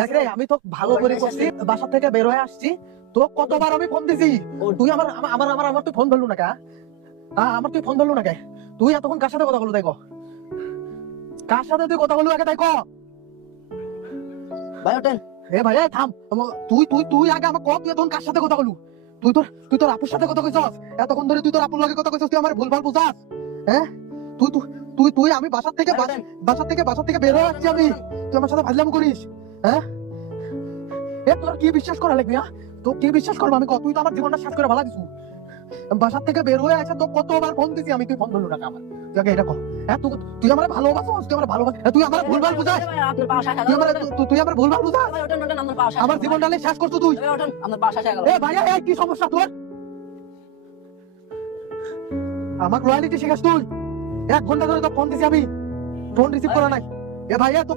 দেখ রে, আমি তো ভালো করে করছি, বাসা থেকে বের হয়ে আসছি, তো কতবার আমি ফোন দিছি, তুই আমার আমার আমার আমার তুই ফোন ধরলু না কে? আমার তুই ফোন ধরলু না কে? তুই এতক্ষণ কার সাথে কথা বলু, তাই ক? কার সাথে তুই কথা বলু আগে তাই ক? এ ভাই, এই থাম। তুই তুই তুই আগে আমাকে ক, তুই এতক্ষণ কার সাথে কথা বলু? তুই তোর আপুর সাথে কথা কইছস? এতক্ষণ ধরে তুই তোর আপুর লগে কথা কইছস, তুই আমার ভুলভাল বুঝাস? হ্যাঁ, তুই তুই তুই তুই আমি বাসা থেকে বের হয়ে আসছি আমি, তুই আমার সাথে ফাজলামি করিস? হ্যাঁ, এ তোর কি বিশ্বাস করা লাগবে? তো কি বিশ্বাস করবো আমি? তুই তো আমার জীবনটা শেষ করে ভালো কিছু। বাসার থেকে বের হয়ে আসে তো কতবার ফোন দিছি আমি, তুই ফোন ধরলু না কেন আমার? তুই আগে এটা কর। তুই আমার ভালোবাসিস, তুই আমার ভালোবাসিস, তুই আমার ভুলভাল বুঝাস, তুই আমার ভুলভাল বুঝাস, আমার জীবনটা শেষ করছো তুই। এ ভাইয়া, এই কি সমস্যা তোর? আমার লয়ালিটি শেখাস তুই? 1 ঘন্টা ধরে তো ফোন দিছি আমি, ফোন রিসিভ করা নাই। এ ভাইয়া তো